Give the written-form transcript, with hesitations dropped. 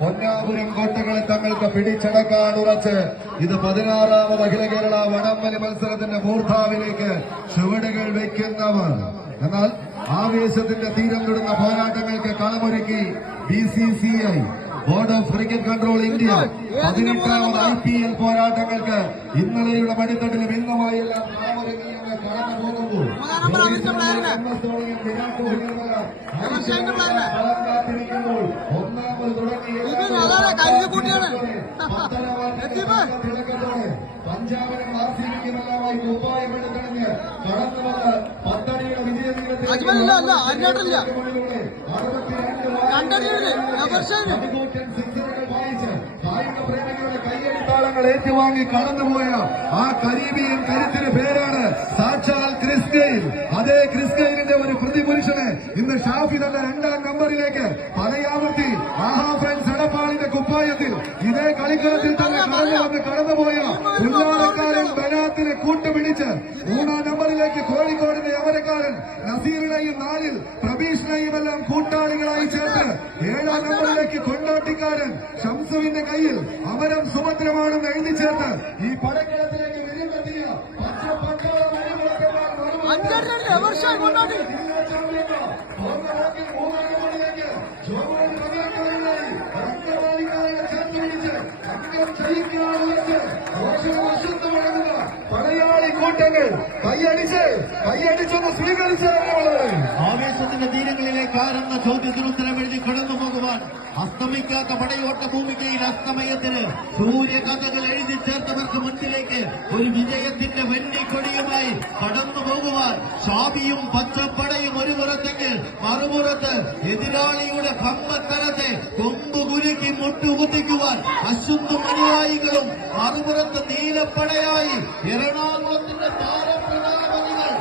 പൊന്നാപുരം കോട്ടകളെ തങ്ങൾക്ക് പിടിച്ചടക്കാൻ ഉറച്ച് ഇത് 16ാമത് അഖില കേരള വടംവലി മത്സരത്തിന്റെ മൂർധാവിലേക്ക് ചുവടുകൾ വയ്ക്കുന്നവർ. എന്നാൽ ആവേശത്തിന്റെ തീരം തൊടുന്ന പോരാട്ടങ്ങൾക്ക് കളമൊരുക്കി BCCI board of cricket control India 18ാമത് IPL പോരാട്ടങ്ങൾക്ക് ഇന്നലെയുള്ള മണിത്തട്ടിലും ഇന്നുമായെല്ലാം കളമൊരുക്കിയെന്ന് കടന്നു പോകുമ്പോൾ ഒന്നാമത് തുടങ്ങിയ പഞ്ചാബിനും RCBക്കുമെല്ലാമായി ഉപായപ്പെടുത്തണിഞ്ഞ് കടന്നു വന്ന് പത്തടിയുടെ വിജയത്തിലെത്തി പ്രേമികളുടെ കയ്യടിത്താളങ്ങൾ ഏറ്റുവാങ്ങി കടന്നുപോയ ആ കരീബിയൻ കരുത്തിന് പേരാണ് സാക്ഷാൽ ക്രിസ് ഗെയിൽ. അതേ ക്രിസ് ഗെയിലിന്റെ ഒരു പ്രതിപുരുഷനെ ഇന്ന് ഷാഫി തന്റെ 2ാം നമ്പറിലേക്ക് പലയാവർത്തി ആഹാ ഫ്രണ്ട്സ് എടപ്പാളിന്റെ കുപ്പായത്തിൽ ഇതേ കളിക്കളത്തിൽ തന്നെ കടന്നുപോയ ഉല്ലാടക്കാരൻ ബനാത്തിനെ കൂട്ടുപിടിച്ച് 3ാം നമ്പറിലേക്ക് കോഴിക്കോടിന്റെ അമരക്കാരൻ നസീറിനെയും 4ൽ പ്രബീഷിനെയും എല്ലാം കൂട്ടാളികളായി ചേർത്ത് 7ാം നമ്പറിലേക്ക് കൊണ്ടോട്ടിക്കാരൻ ഷംസുവിന്റെ കയ്യിൽ അമരം സുഭദ്രമാണെന്ന് എഴുതി ചേർത്ത് ഈ പടക്കളത്തിലേക്ക് വിരുന്നെത്തിയ പച്ചപ്പട്ടാളം പടയാളി കൂട്ടങ്ങൾ കൈയടിച്ചൊന്ന് സ്വീകരിച്ചവരുള്ളത്. ആവേശത്തിന്റെ തീരങ്ങളിലേക്ക് ആരെന്ന ചോദ്യത്തിന് ഉത്തരം എഴുതി കടന്നു പോകുവാൻ അസ്തമിക്കാത്ത പടയോട്ട ഭൂമികയിൽ അസ്തമയത്തിന് സൂര്യകഥകൾ എഴുതി ചേർത്തവർക്ക് മുൻപിലേക്ക് ഒരു വിജയത്തിന്റെ വെന്നിക്കൊടിയുമായി കടന്നു പോകുവാൻ ഷാബിയും പച്ചപ്പടയും ഒരു പുറത്തെങ്കിൽ മറുപുറത്ത് എതിരാളിയുടെ കമ്പത്തരത്തെ കൊമ്പുകുരുക്കി മുട്ടുകുത്തിക്കുവാൻ അശ്വത്തും അനുയായികളും മറുപുറത്ത് നീലപ്പടയായി എറണാകുളത്തിന്റെ താരപ്രതാപതികൾ